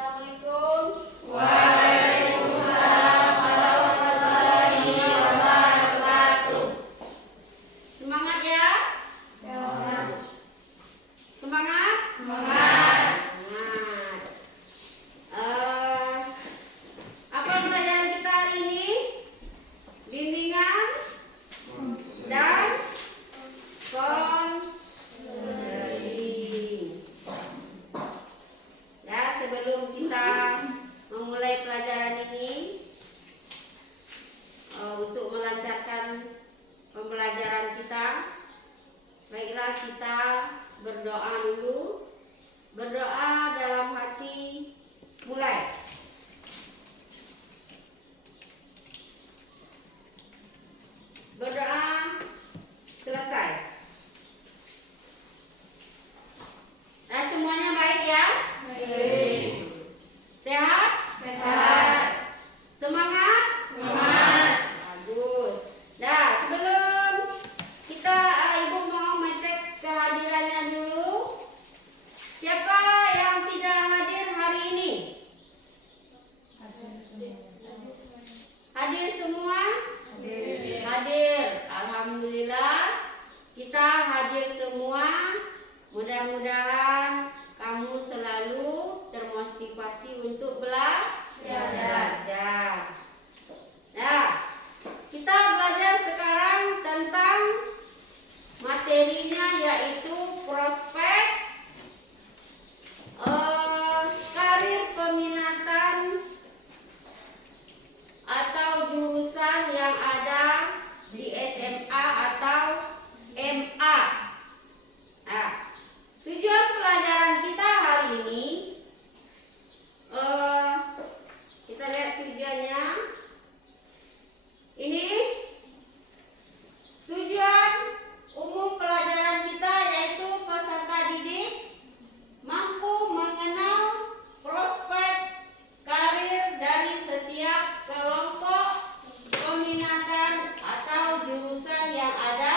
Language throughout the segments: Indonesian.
Assalamualaikum. Waalaikumsalam warahmatullahi wabarakatuh. Semangat ya? Semangat? Semangat. Semangat. Apa pelajaran kita hari ini? Bimbingan dan konseling. Ya, sebelum kita memulai pelajaran ini, untuk melancarkan pembelajaran kita, baiklah kita berdoa dulu. Berdoa dalam hati, mulai. Berdoa selesai. Nah, semuanya baik ya? Baik. Sehat? Sehat. Semangat? Semangat. Bagus. Nah, sebelum kita Ibu mau mengecek kehadirannya dulu. Siapa yang tidak hadir hari ini? Hadir semua? Hadir. Alhamdulillah kita hadir semua. Mudah-mudahan kamu selalu termotivasi untuk belajar. Nah, kita belajar sekarang tentang materinya, yaitu prospek karir peminatan atau jurusan yang ada di SMA atau MA. Nah, tujuan pelajaran kita hari ini, kita lihat tujuannya. Ini tujuan umum pelajaran kita, yaitu peserta didik mampu mengenal prospek karir dari setiap kelompok peminatan atau jurusan yang ada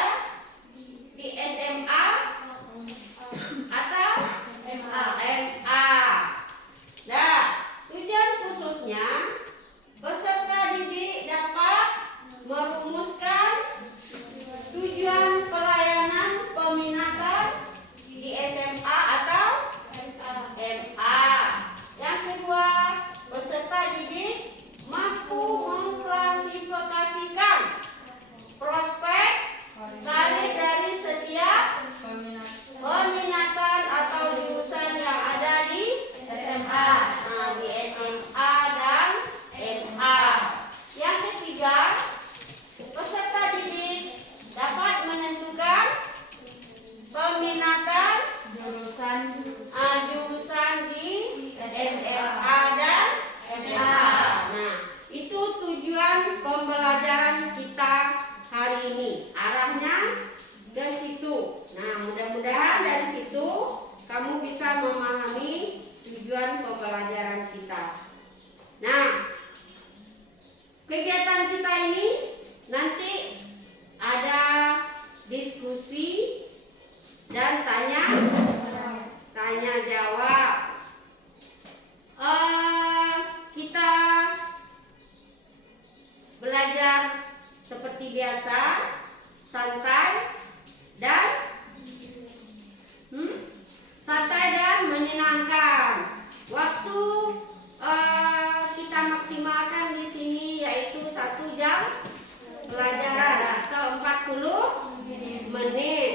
di SMA atau MA. Nah, tujuan khususnya peserta didik dapat merumuskan tujuan pelayanan peminatan di SMA atau MA. Yang kedua, peserta didik mampu mengklasifikasikan prospek karir dari setiap peminatan atau jurusan yang ada di SMA. Nah, di SMA dan MA. Yang ketiga, peserta didik dapat menentukan peminatan jurusan di SMA dan MA. Nah, itu tujuan pembelajaran kita hari ini. Arahnya ke situ. Nah, mudah-mudahan dari situ kamu bisa memahami tujuan pembelajaran kita. Nah, kegiatan kita ini nanti ada diskusi dan tanya jawab. Kita belajar seperti biasa, santai dan menyenangkan. Waktu kita maksimalkan di sini yaitu 1 jam pelajaran atau 40 menit.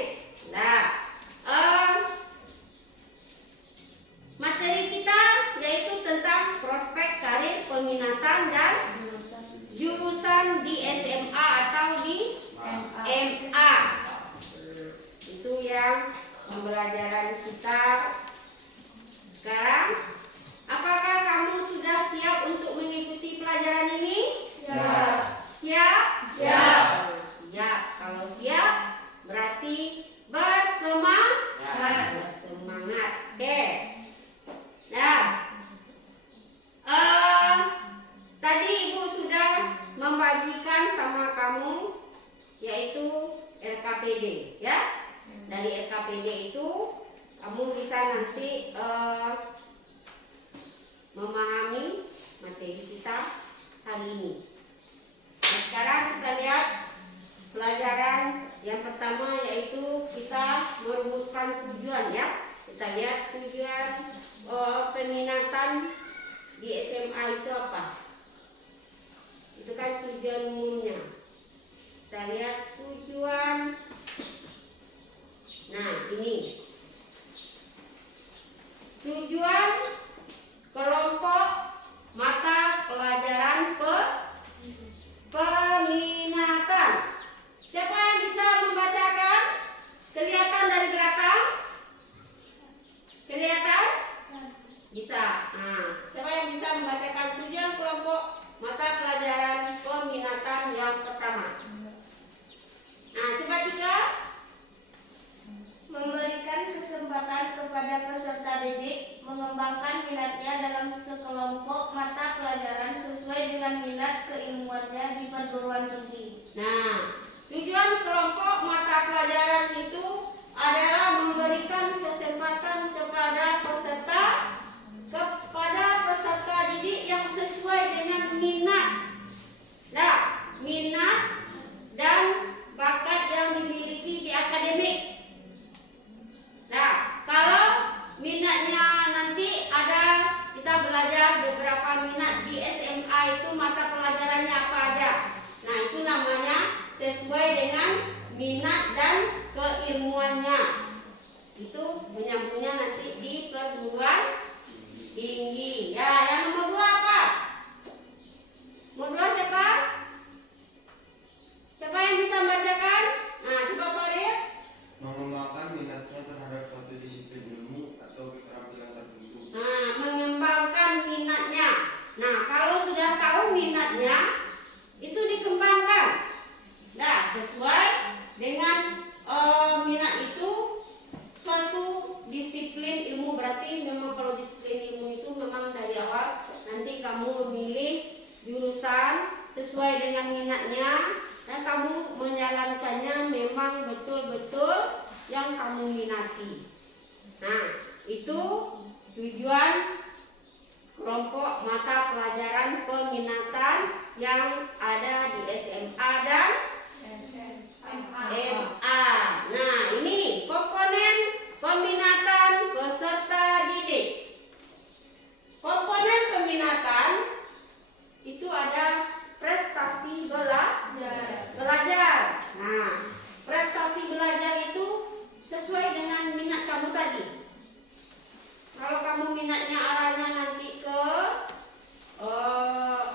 Nah, materi kita yaitu tentang prospek karir peminatan dan jurusan di SMA atau di MA. Itu yang pembelajaran kita sekarang. Apakah kamu sudah siap untuk mengikuti pelajaran ini? Siap. Siap? Siap. Siap. Kalau siap berarti bersemangat. Oke. Nah, tadi Ibu sudah membagikan sama kamu yaitu RKPD, ya. Dari RKPD itu kamu bisa nanti hari ini. Nah, sekarang kita lihat pelajaran yang pertama, yaitu kita merumuskan tujuan ya. Kita lihat tujuan peminatan di SMA itu apa? Itu kan tujuan umumnya. Kita lihat tujuan. Nah, ini tujuan kelompok mata pelajaran peminatan. Siapa yang bisa membacakan? Kelihatan dari belakang? Kelihatan? Bisa. Nah, siapa yang bisa membacakan tujuan kelompok mata pelajaran peminatan yang pertama? Nah, coba Cika. Memberikan kesempatan kepada peserta didik mengembangkan minatnya dalam sekelompok mata pelajaran sesuai dengan minat keilmuannya di perguruan tinggi. Nah, tujuan kelompok mata pelajaran itu adalah memberikan kesempatan kepada peserta didik yang sesuai dengan minat. Nah, minat dan bakat yang dimiliki di akademik. Nah, kalau minatnya nanti ada, kita belajar beberapa minat di SMA itu mata pelajarannya apa aja. Nah, itu namanya sesuai dengan minat dan keilmuannya. Itu menyambungnya nanti di perguruan tinggi. Ya, yang nomor 2 apa? Nomor 2 siapa? Siapa yang bisa membacakan? Nah, coba Farid. Mengembangkan minatnya terhadap suatu disiplin ilmu atau keterampilan tertentu. Nah, mengembangkan minatnya. Nah, kalau sudah tahu minatnya, itu dikembangkan. Nah, sesuai dengan minat itu suatu disiplin ilmu. Berarti memang kalau disiplin ilmu itu memang dari awal nanti kamu memilih jurusan sesuai dengan minatnya. Dan kamu menjalankannya memang betul-betul yang kamu minati. Nah, itu tujuan kelompok mata pelajaran peminatan yang ada di SMA dan MA. Nah, ini komponen peminatan peserta didik. Komponen peminatan itu ada prestasi belajar. Nah, prestasi belajar itu sesuai dengan minat kamu tadi. Kalau kamu minatnya arahnya nanti ke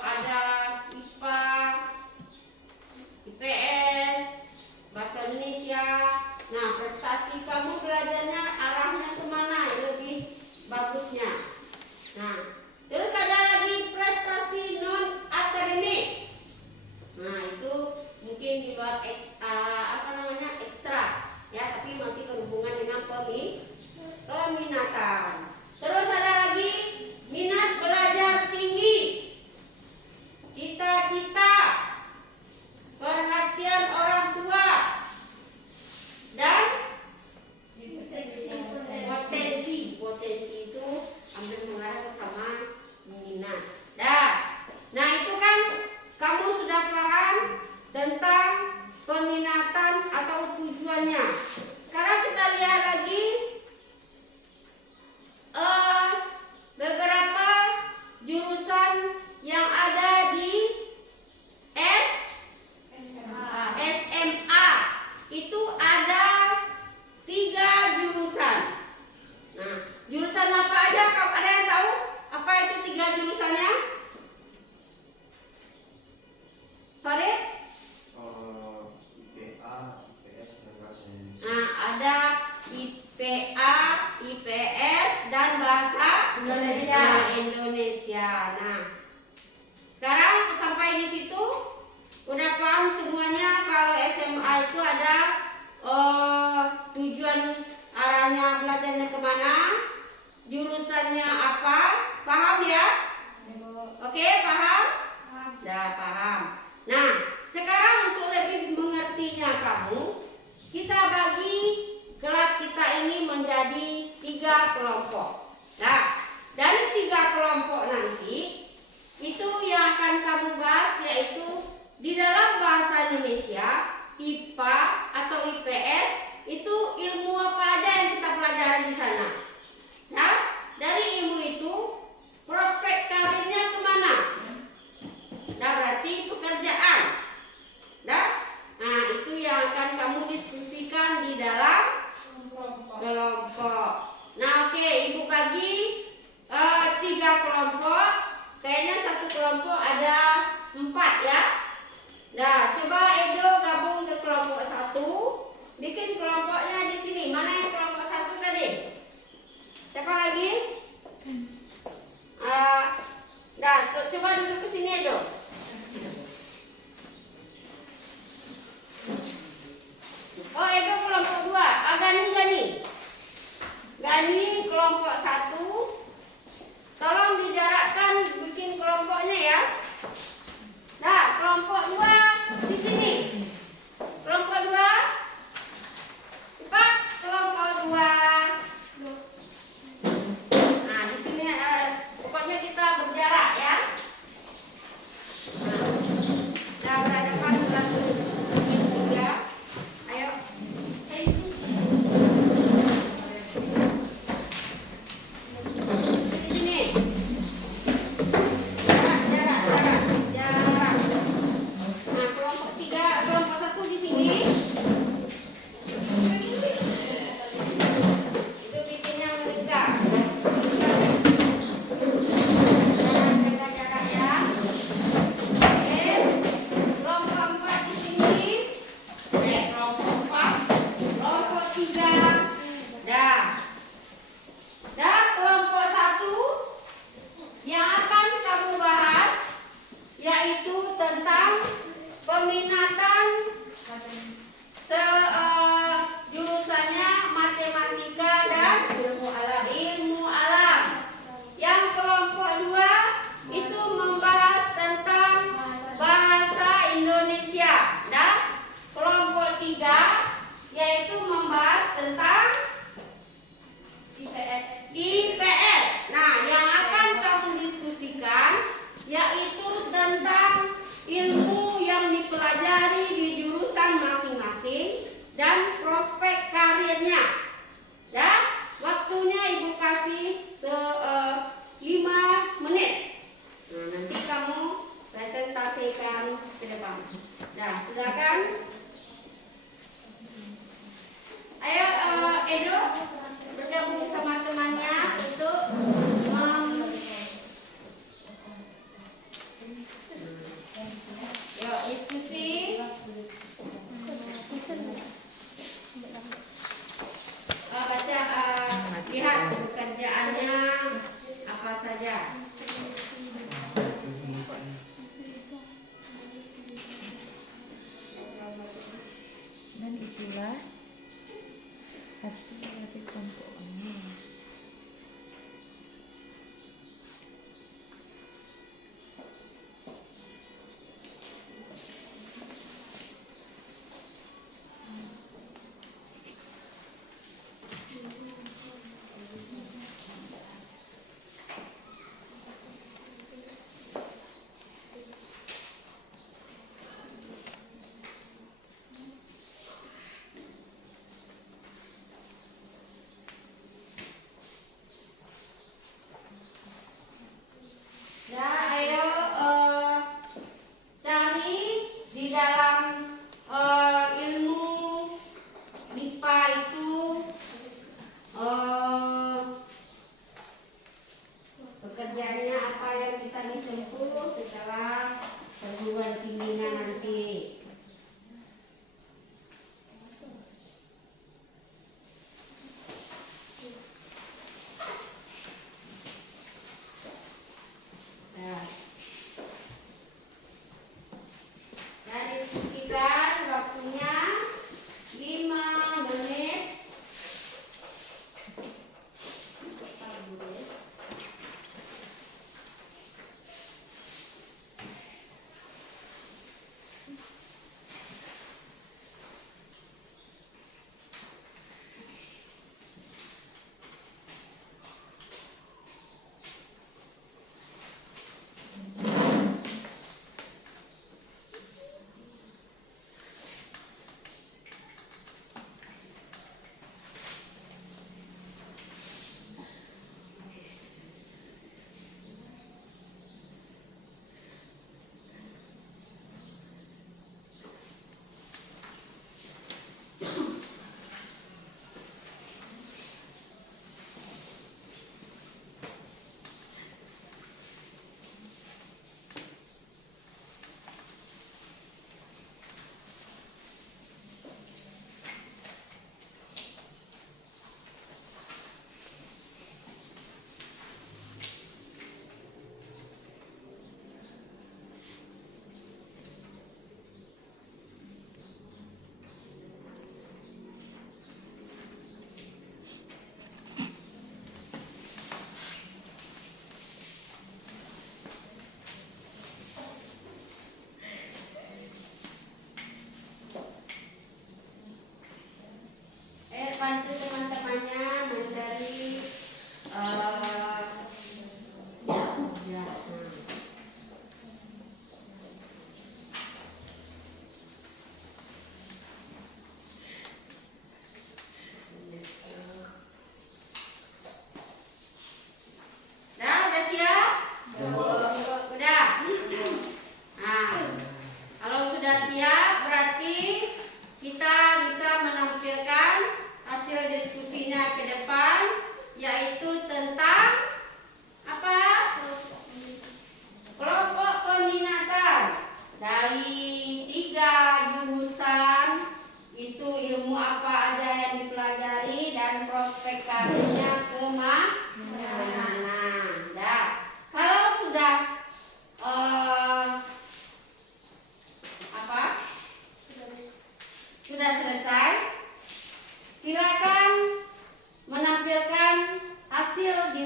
ada IPA, IPS, bahasa Indonesia. Nah, prestasi kamu belajarnya arahnya kemana lebih bagusnya. Nah, terus ada lagi prestasi non akademik. Nah, itu mungkin di luar ekstra ya, tapi masih berhubungan dengan peminatan. Terus ada lagi minat belajar tinggi, cita-cita, perhatian orang tua, dan potensi itu hampir mengarah sama minat. Nah, itu kan kamu sudah paham tentang peminatan atau tujuannya. Sekarang kita lihat lagi beberapa jurusan yang ada di SMA. Itu ada 3 jurusan. Nah, jurusan apa aja? Kalau ada yang tahu apa itu 3 jurusannya? Farid? IPA, IPS, dan bahasa Indonesia. Nah, ada IPA, IPS, dan bahasa Indonesia. Nah, sekarang sampai di situ udah paham semuanya kalau SMA itu ada tujuan arahnya belajarnya kemana, jurusannya apa, paham ya? Oke, paham? Udah paham. Nah, sekarang untuk lebih mengertinya kamu, kita bagi kelas kita ini menjadi 3 kelompok. Nah, dari 3 kelompok nanti itu yang akan kamu bahas kelompok. Kayaknya satu kelompok ada 4 ya. Nah, coba Edo gabung ke kelompok 1. Bikin kelompoknya di sini. Mana yang kelompok 1 tadi? Siapa lagi? Nah, coba duduk ke sini Edo. Oh, Edo kelompok 2. Gani kelompok 1. Tolong dijarakkan bikin kelompoknya ya. Nah, kelompok 2 di sini. Kelompok 2. Cepat, kelompok 2. Nah, di sini pokoknya kita berjarak ya. Nah, berhadapan satu, tiga. Ayo. Di sini. Jarak. Nah, kelompok 3, kelompok 1 di sini. Itu bikinnya mendekat. Jaga jarak ya. Oke. Kelompok 4 di sini. Kelompok 4. Kelompok 3. Dah. Dah, kelompok 1 yang akan kamu bahas yaitu tentang peminatan jurusannya matematika dan ilmu alam. Yang kelompok 2 itu membahas tentang bahasa Indonesia. Dan kelompok 3 yaitu membahas tentang IPS. Nah, yang akan kamu diskusikan yaitu tentang ilmu yang dipelajari di jurusan masing-masing dan prospek karirnya. Ya, waktunya Ibu kasih 5 menit. Nah, nanti kamu presentasikan ke depan. Nah, silakan. Ayo Edo bergabung sama temannya untuk yuk diskusi. Baca lihat pekerjaannya apa saja. Dan itulah hasil dari kelompok ini. Ya, ayo cari di dalam ilmu MIPA itu pekerjaannya apa yang bisa ditempuh setelah perguruan tingginya nanti. Nah, diskusikan waktunya 5 menit.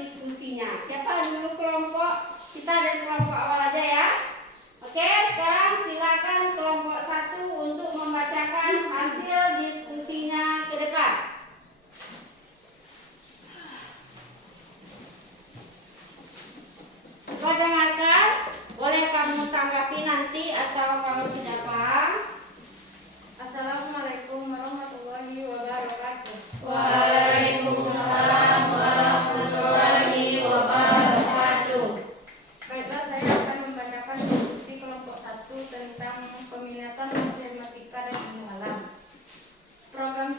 diskusinya. Siapa dulu kelompok? Kita dari kelompok awal aja ya. Oke, sekarang silakan kelompok 1 untuk membacakan hasil diskusinya ke depan. Coba dengarkan, boleh kamu tanggapi nanti atau kalau sudah paham. Assalamualaikum warahmatullahi wabarakatuh. Waalaikumsalam warahmatullahi wabarakatuh. Baiklah, saya akan membacakan diskusi kelompok 1 tentang peminatan matematika dan ilmu alam. Program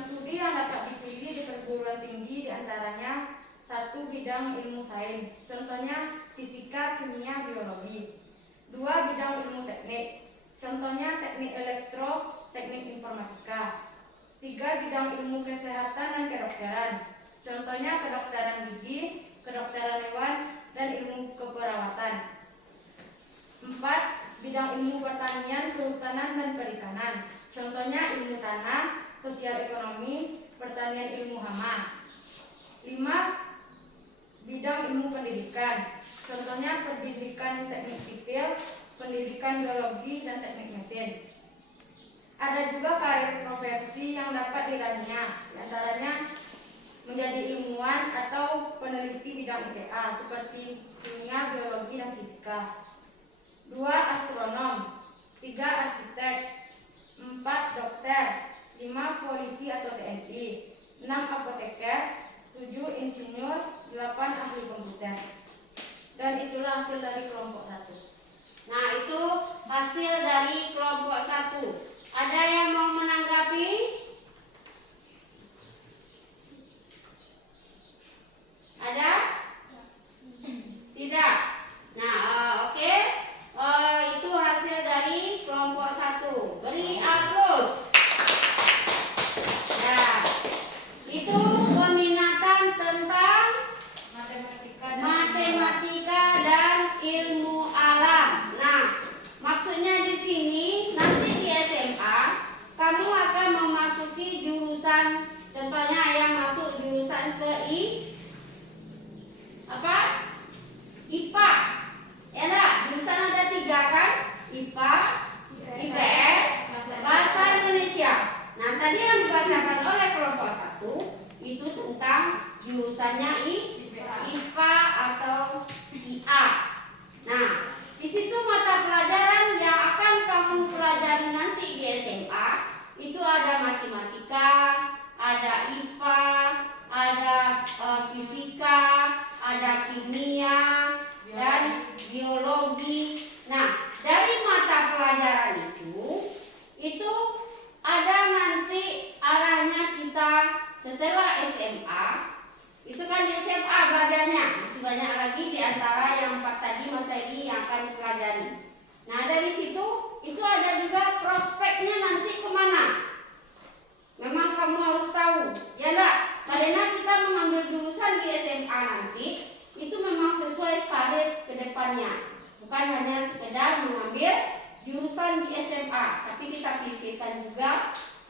studi yang dapat dipilih di perguruan tinggi diantaranya 1. Bidang ilmu sains, contohnya fisika, kimia, biologi. 2. Bidang ilmu teknik, contohnya teknik elektro, teknik informatika. 3. Bidang ilmu kesehatan dan kedokteran, contohnya kedokteran gigi, kedokteran hewan, dan ilmu keperawatan. 4. Bidang ilmu pertanian, kehutanan, dan perikanan, contohnya ilmu tanah, sosial ekonomi, pertanian ilmu hama. 5. Bidang ilmu pendidikan, contohnya pendidikan teknik sipil, pendidikan biologi, dan teknik mesin. Ada juga karir profesi yang dapat diraihnya, diantaranya menjadi ilmuwan atau peneliti bidang IPA seperti kimia, biologi, dan fisika. 2. Astronom. 3. Arsitek. 4. Dokter. 5. Polisi atau TNI. 6. Apoteker. 7. Insinyur. 8. Ahli komputer. Dan itulah hasil dari kelompok 1. Nah, itu hasil dari kelompok 1. Ada yang mau menanggapi? Ada? Tidak. Nah, oke. Itu hasil dari kelompok 1. Beri aplaus. Nah, itu peminatan tentang matematika dan ilmu alam. Nah, maksudnya di sini nanti di SMA kamu akan memasuki jurusan, contohnya yang masuk jurusan ke IPA. Ya enggak? Jurusan ada 3 kan? IPA, IPS, Bahasa Indonesia. Nah, tadi yang dibacakan oleh kelompok 1 itu tentang jurusannya IPA atau IA. Nah, di situ mata pelajaran yang akan kamu pelajari nanti di SMA itu ada matematika, ada IPA, ada fisika, ada kimia, dan biologi. Nah, dari mata pelajaran itu ada nanti arahnya kita setelah SMA. Itu kan di SMA belajarnya, masih banyak lagi di antara yang 4 tadi materi yang akan dipelajari. Nah, dari situ itu ada juga prospeknya nanti kemana. Memang kamu harus tahu, ya enggak? Karena kita mengambil jurusan di SMA nanti itu memang sesuai karir ke depannya. Bukan hanya sekedar mengambil jurusan di SMA, tapi kita pikirkan juga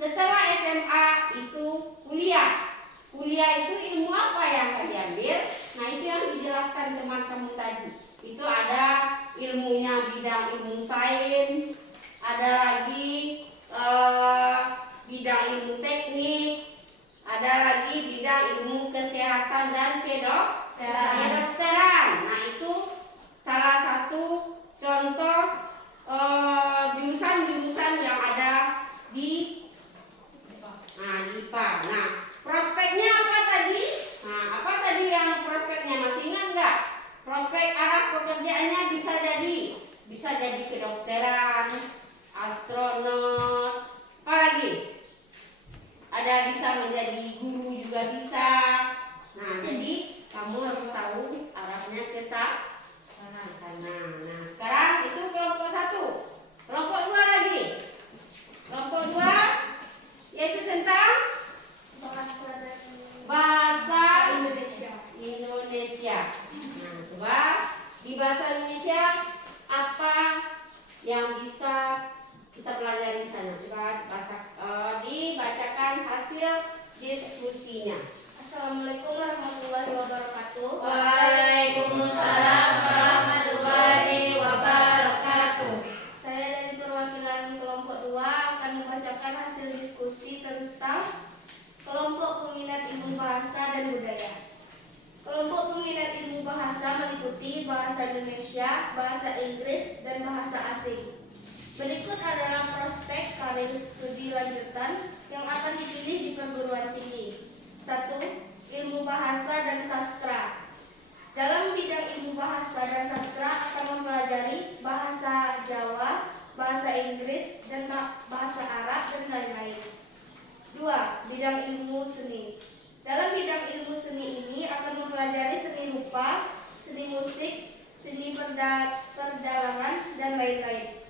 setelah SMA itu kuliah. Kuliah itu ilmu apa yang akan diambil? Nah, itu yang dijelaskan teman-teman tadi. Itu ada ilmunya bidang ilmu sains, ada lagi bidang ilmu teknik, ada lagi bidang ilmu kesehatan dan kedokteran. Nah, itu salah satu contoh jurusan-jurusan yang ada di IPA. Nah, prospeknya apa tadi? Nah, apa tadi yang prospeknya? Masih ingat nggak? Prospek arah pekerjaannya bisa jadi kedokteran, astronot, apa lagi? Ada bisa menjadi guru juga bisa. Nah, jadi kamu harus tahu arahnya ke sana. Nah, sekarang itu kelompok 1. Kelompok 2 lagi. Kelompok 2 yaitu tentang bahasa Indonesia. Nah, coba di bahasa Indonesia apa yang bisa kita pelajari di sana? Coba dibacakan hasil diskusinya. Assalamualaikum warahmatullahi wabarakatuh. Waalaikumsalam warahmatullahi wabarakatuh. Saya dari perwakilan kelompok 2 akan membacakan hasil diskusi tentang kelompok peminat ilmu bahasa dan budaya. Kelompok peminat ilmu bahasa meliputi bahasa Indonesia, bahasa Inggris, dan bahasa asing. Berikut adalah prospek karir studi lanjutan yang akan dipilih di perguruan tinggi. 1. Ilmu bahasa dan sastra. Dalam bidang ilmu bahasa dan sastra akan mempelajari bahasa Jawa, bahasa Inggris, dan bahasa Arab, dan lain-lain. 2. Bidang ilmu seni. Dalam bidang ilmu seni ini akan mempelajari seni rupa, seni musik, seni perdalangan, dan lain-lain.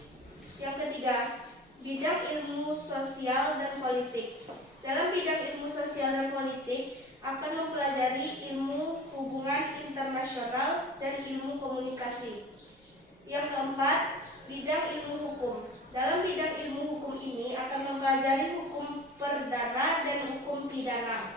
Yang ketiga, bidang ilmu sosial dan politik. Dalam bidang ilmu sosial dan politik akan mempelajari ilmu hubungan internasional dan ilmu komunikasi. Yang keempat, bidang ilmu hukum. Dalam bidang ilmu hukum ini akan mempelajari hukum perdana dan hukum pidana.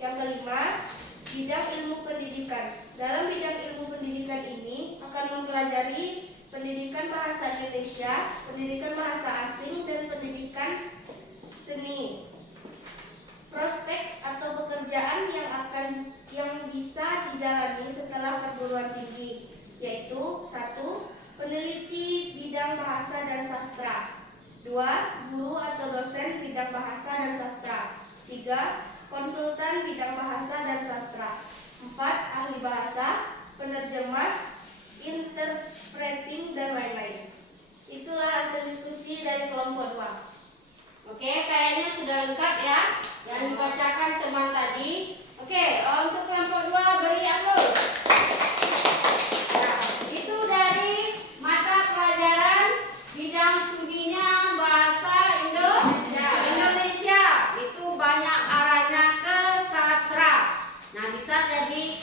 Yang kelima, bidang ilmu pendidikan. Dalam bidang ilmu pendidikan ini akan mempelajari pendidikan bahasa Indonesia, pendidikan bahasa asing, dan pendidikan seni. Prospek atau pekerjaan yang bisa dijalani setelah perguruan tinggi, yaitu 1. Peneliti bidang bahasa dan sastra. 2. Guru atau dosen bidang bahasa dan sastra. 3. Konsultan bidang bahasa dan sastra. 4. Ahli bahasa, penerjemah, interpreting, dan lain-lain. Itulah hasil diskusi dari kelompok 2. Oke, kayaknya sudah lengkap ya yang dibacakan teman tadi. Oke, untuk kelompok 2 beri aplaus. Nah, itu dari mata pelajaran bidang studinya bahasa Indonesia. Itu banyak arahnya ke sastra. Nah, bisa jadi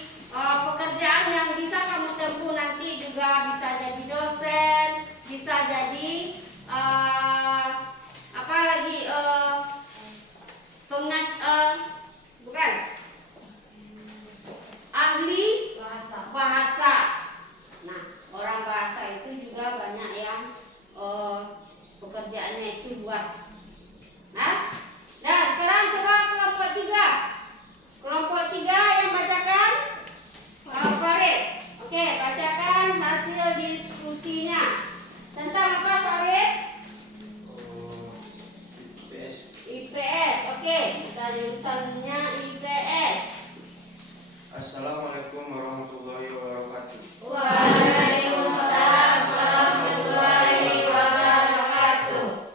pekerjaan yang bisa kamu tempuh nanti juga bisa jadi dosen, bisa jadi apa lagi bukan ahli bahasa. Nah, orang bahasa itu juga banyak yang pekerjaannya itu luas. Nah, sekarang coba kelompok 3. Kelompok 3 yang bacakan Farid. Oke, bacakan hasil diskusinya. Tentang apa, Farid? IPS. IPS. Oke, kita jurusannya IPS. Assalamualaikum warahmatullahi wabarakatuh. Waalaikumsalam warahmatullahi wabarakatuh.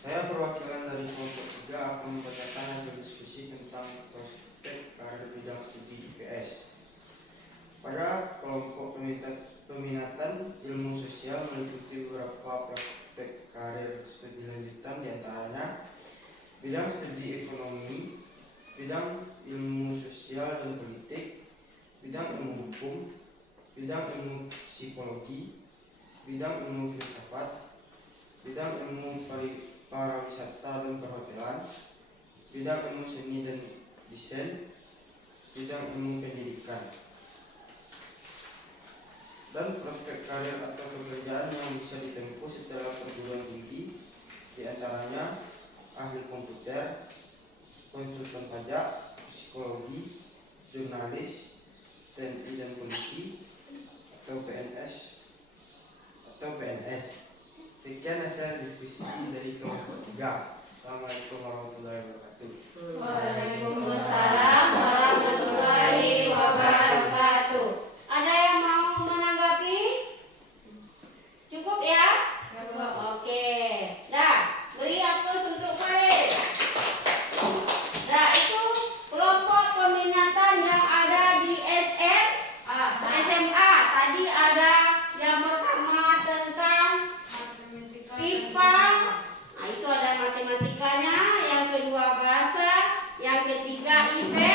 Saya perwakilan dari kelompok 3 akan membacakan hasil diskusi tentang prospek karir bidang studi IPS. Pada kelompok peminatan ilmu sosial meliputi beberapa prospek karir studi lanjutan, diantaranya bidang studi ekonomi, bidang ilmu sosial dan politik, bidang ilmu hukum, bidang ilmu psikologi, bidang ilmu filsafat, bidang ilmu pariwisata dan perhotelan, bidang ilmu seni dan desain, bidang ilmu pendidikan. Dan prospek karir atau pekerjaan yang bisa ditempuh setelah perguruan tinggi, diantaranya ahli komputer, konsultan pajak, psikologi, jurnalis, TNI dan polisi, atau PNS. Sekian hasil diskusi dari kelompok 3. Assalamualaikum warahmatullahi wabarakatuh. Waalaikumsalam warahmatullahi wabarakatuh. Ada yang mau menanggapi? Cukup ya? Oke. Dah, beri aplaus untuk Farid. Nah, itu kelompok peminatan yang ada di SMA. Tadi ada yang pertama tentang IPA. Nah, itu ada matematikanya. Yang kedua bahasa. Yang ketiga IPS.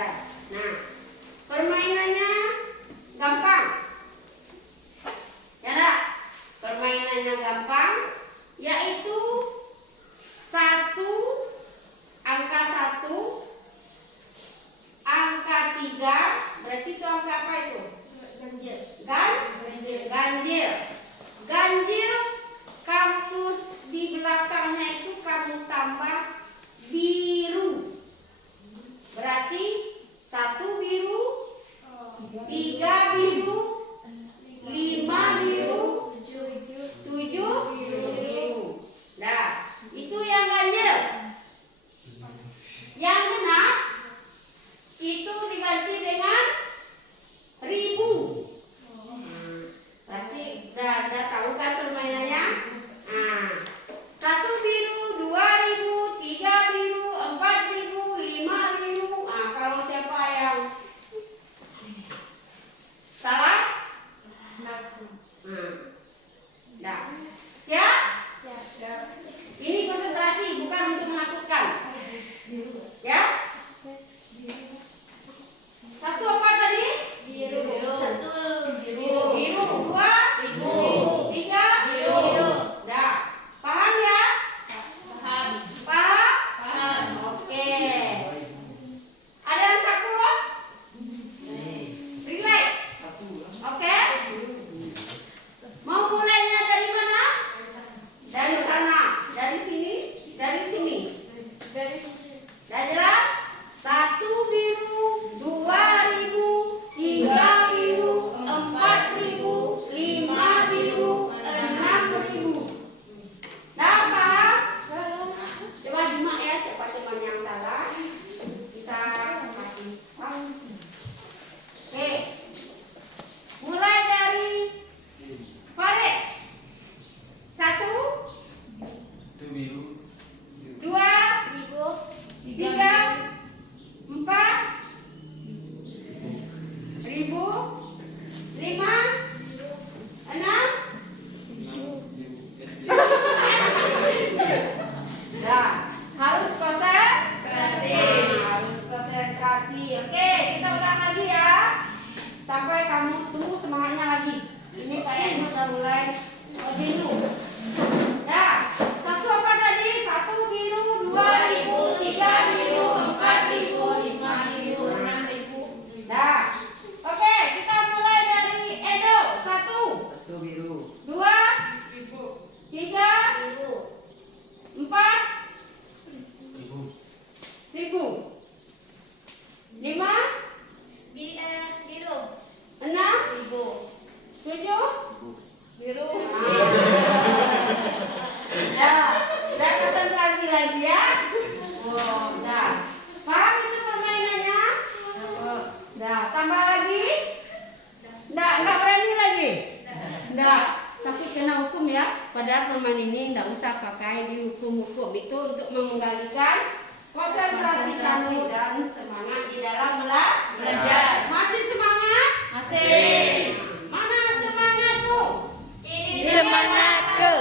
belajar. Nah, permainannya gampang. Ya enggak? Permainannya gampang, yaitu angka 1, angka 3, berarti itu angka apa itu? Ganjil. Ganjil kamu di belakangnya itu kamu tambah biru. Berarti 1 biru, 3 biru, 5 biru, 7 biru. Nah, itu yang ganjil. Yang genap itu diganti dengan 1000. Berarti udah tahu kan permainannya? Nah, 1 biru, 2 biru, 3 biru, 4 biru, 5 biru. Nah, kalau siapa yang salah? Nah, siap? Ini konsentrasi, bukan untuk menakutkan. Ya? Satu apa tadi? Biru. Biru. 2 biru. 3 biru. Dah. Paham ya? Paham? Oke. Ada yang takut? Relax. Oke? Mau mulainya dari mana? Dari sana. Dari sini? Dari sini. Dah jelas? 1 biru, 2 biru, 3 biru, 4 biru, 5 biru, 6 biru. Dah paham? Coba simak ya siapa teman yang salah. Kita kasih sanksi. Oke. Mulai dari Farid. 1, 2, 3, 4 ribu, 5, 6. Nah, harus konsentrasi. Oke, kita ulang lagi ya. Sampai kamu tunggu semangatnya lagi. Ini kayaknya udah mulai jenuh. Nah, 1 apa tadi? 1 biru, 2 biru, 3 biru, 4 biru, 5 biru, 6 biru. Nah, oke, kita mulai dari Edo. 1 biru. 2 3 4 ribu. 5 6 7 Biru. Udah konsentrasi lagi ya. Udah. Paham itu permainannya? Udah, tambah lagi? Enggak berani lagi? Enggak. Takut kena hukum ya. Padahal permainan ini enggak usah pakai dihukum-hukum. Itu untuk mengendalikan konsentrasi kamu dan semangat di dalam belajar. Masih semangat? Masih. Mana semangatmu? Ini Semangatku.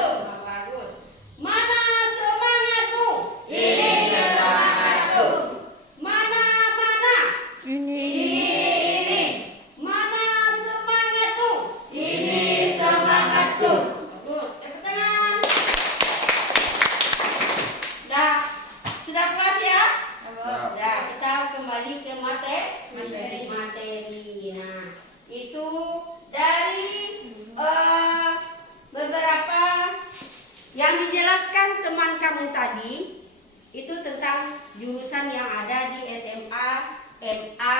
Bagus. Mana semangatmu? Ini semangatku. Mana? Ini. Mana semangatmu? Ini semangatku. Bagus. Tepuk tangan. Sudah puas ya? Ya, kita kembali ke materi. Nah, itu dari beberapa yang dijelaskan teman kamu tadi itu tentang jurusan yang ada di SMA, MA,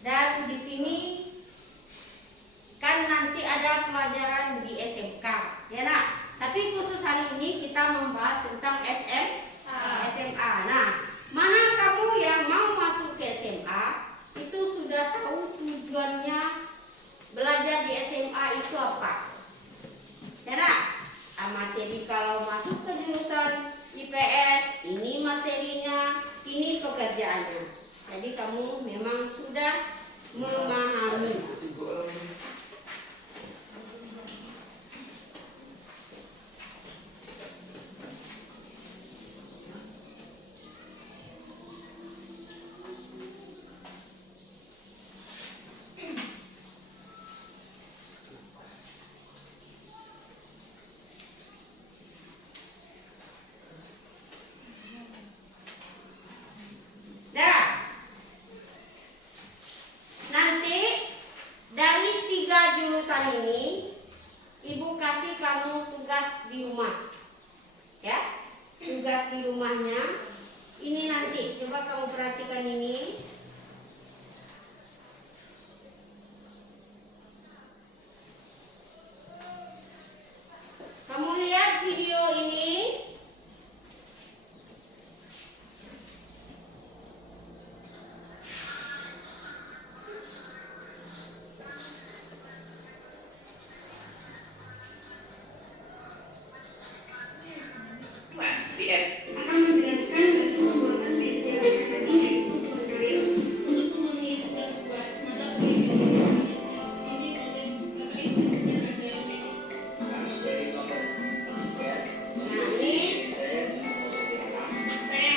dan di sini kan nanti ada pelajaran di SMK, ya nak? Tapi khusus hari ini kita membahas tentang SMA. Nah, mana kamu yang mau masuk ke SMA itu sudah tahu tujuannya belajar di SMA itu apa? Ya nak? Materi kalau masuk ke jurusan IPS, ini materinya, ini pekerjaannya. Jadi kamu memang sudah memahami. tugas di rumah. Ya, tugas di rumahnya ini nanti coba kamu perhatikan ini. Kamu lihat video ini. Nah, ini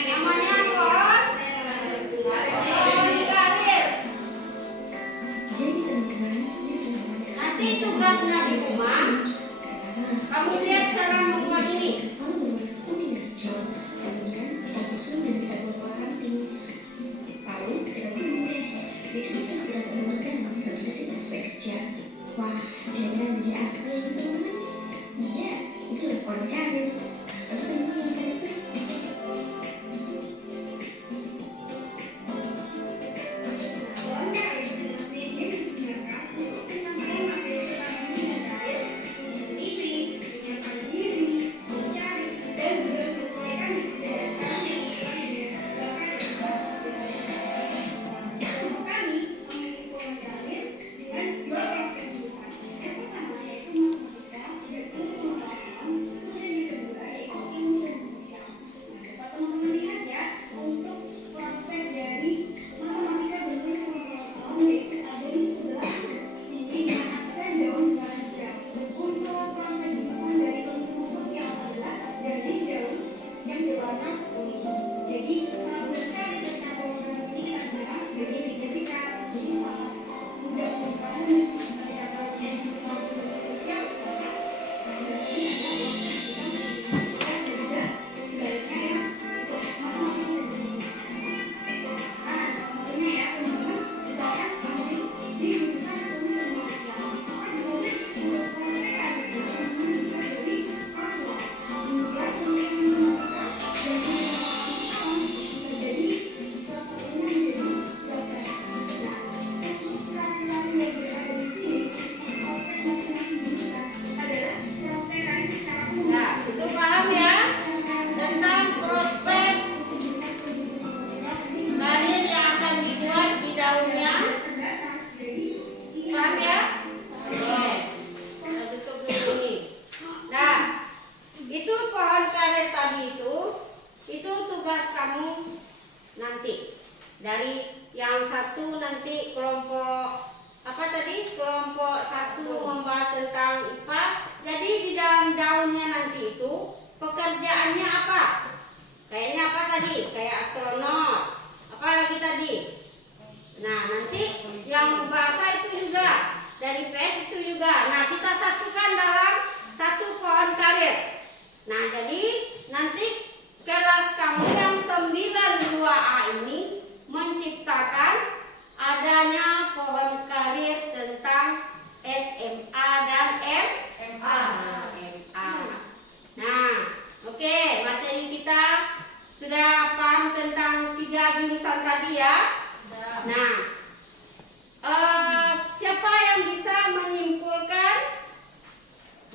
namanya pohon karir. Nanti tugasnya di rumah, kamu lihat cara membuat ini. Wah, kayaknya dia apa ya teman-teman? Iya, itu pohon karir. Masa teman-teman karir itu? Pohon karir ini digunakan untuk penyampaian materi tentang dunia karir, meneliti, menyiapkan diri, mencari, dan juga menyesuaikan dengan karir yang sesuai dengan kelompok kami memiliki pohon karir dengan dua kelas jurusan. Yang pertama yaitu matematika dan ilmu pengetahuan, kemudian yang kedua yaitu ilmu sosial. Nah, dapat teman-teman lihat ya, untuk prospek dari matematika dan ilmu pengetahuan yaitu ada di sebelah sini dengan aksen daun hijau. Untuk prospek jurusan dari ilmu sosial adalah dari daun yang berwarna kuning. Jadi sangat mudah sekali ketika program ini kita gunakan sebagai media pikat. Jadi sangat mudah dipahami ketika kalian jurusan ilmu sosial, maka masing-masing adalah prospek jurusan ilmu sosial dan juga sebaliknya ya untuk matematika dan ilmu pengetahuan. Nah, salah satunya ya teman-teman, misalkan kamu di jurusan ilmu sosial, maka bisa jadi untuk prospek karirnya teman-teman bisa jadi konselor. Kemudian untuk ilmu matematika dan ilmu pengetahuan bisa jadi salah satunya menjadi dokter. Nah, untuk karir-karir yang berada di sini, prospek masing-masing jurusan adalah prospek karir secara umum. Nah, itu paham ya tentang prospek karir yang akan dibuat di daunnya. Paham ya? Oke. Kita tutup dulu ini. Nah, itu pohon karir tadi itu tugas kamu nanti. Dari yang satu nanti kelompok apa tadi? Kelompok satu membahas tentang IPA. Jadi di dalam daunnya nanti itu pekerjaannya apa? Kayaknya apa tadi? Kayak astronot. Apa lagi tadi? Nah, nanti yang bahasa itu juga dari PS itu juga. Nah, kita satukan dalam satu pohon karir. Nah, jadi nanti kelas kamu yang 92A ini menciptakan adanya pohon karir tentang SMA dan MA. Nah, oke, materi kita sudah paham tentang 3 jurusan tadi ya. Nah, siapa yang bisa menyimpulkan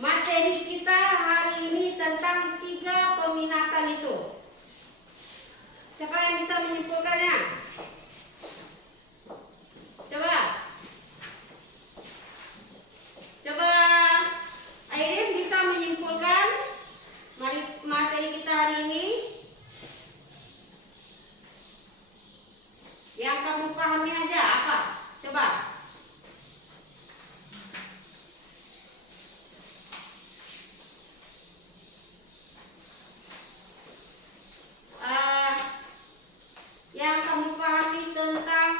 materi kita hari ini tentang 3 peminatan itu? Siapa yang bisa menyimpulkannya? Coba Airin bisa menyimpulkan materi kita hari ini? Yang kamu pahami aja apa? Coba. Yang kamu pahami tentang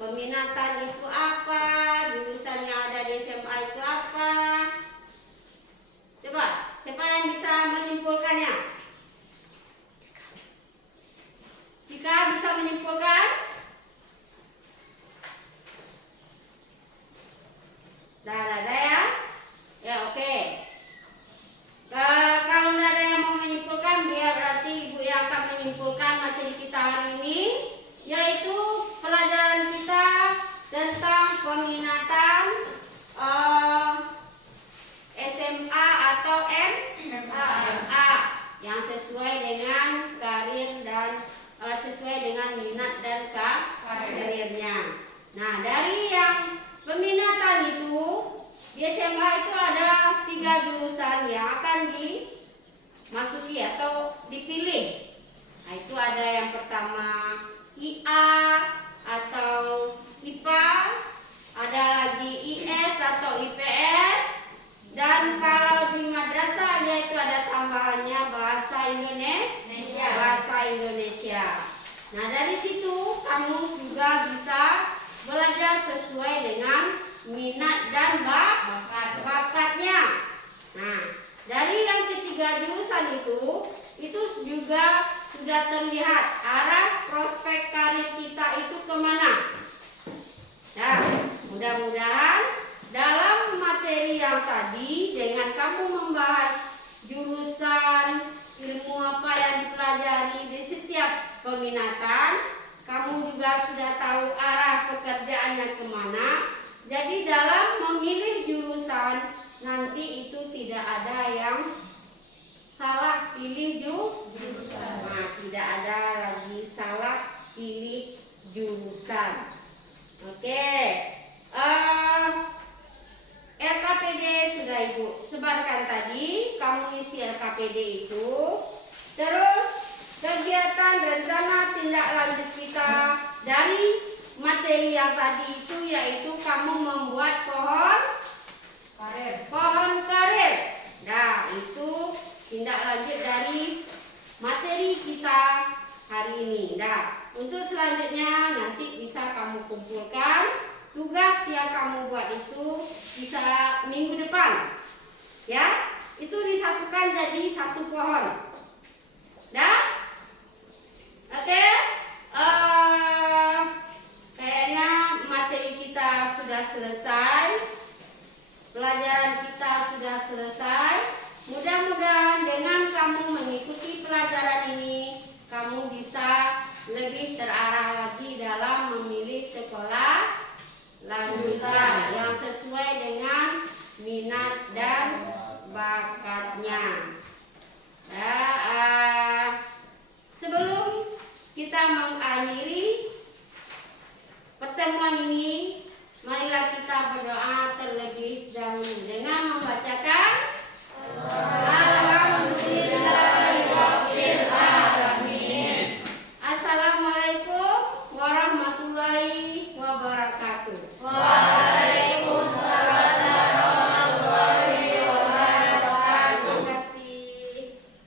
peminatan itu apa, jurusan yang ada di SMA itu apa? Coba, siapa yang bisa menyimpulkannya? Jika bisa menyimpulkan? Dah ada ya? Ya, oke. peminatan SMA atau MA yang sesuai dengan karir dan sesuai dengan minat dan karirnya. Nah, dari yang peminatan itu di SMA itu ada 3 jurusan yang akan dimasuki atau dipilih. Nah, itu ada yang pertama IA atau IPA, ada lagi IS atau IPS, dan kalau di madrasah dia itu ada tambahannya bahasa Indonesia. Nah, dari situ kamu juga bisa belajar sesuai dengan minat dan bakatnya. Nah, dari yang ketiga jurusan itu juga sudah terlihat arah prospek karir kita itu kemana. Nah, mudah-mudahan dalam materi yang tadi dengan kamu membahas jurusan ilmu apa yang dipelajari di setiap peminatan, kamu juga sudah tahu arah pekerjaannya kemana. Jadi dalam memilih jurusan nanti itu tidak ada yang salah pilih jurusan. Nah, tidak ada lagi salah pilih jurusan. Oke. LKPD sudah Ibu sebarkan tadi. Kamu isi LKPD itu. Terus kegiatan rencana tindak lanjut kita dari materi yang tadi itu yaitu kamu membuat pohon karir. Nah, itu tindak lanjut dari materi kita hari ini. Nah, untuk selanjutnya nanti bisa kamu kumpulkan tugas yang kamu buat itu bisa minggu depan. Ya, itu disatukan jadi satu pohon. Dah? Oke? Kayaknya materi kita sudah selesai. Pelajaran kita sudah selesai. Mudah-mudahan dengan kamu mengikuti pelajaran ini, kamu bisa lebih terarah lagi dalam memilih sekolah lanjutan yang sesuai dengan minat dan bakatnya. Sebelum kita mengakhiri pertemuan ini, marilah kita berdoa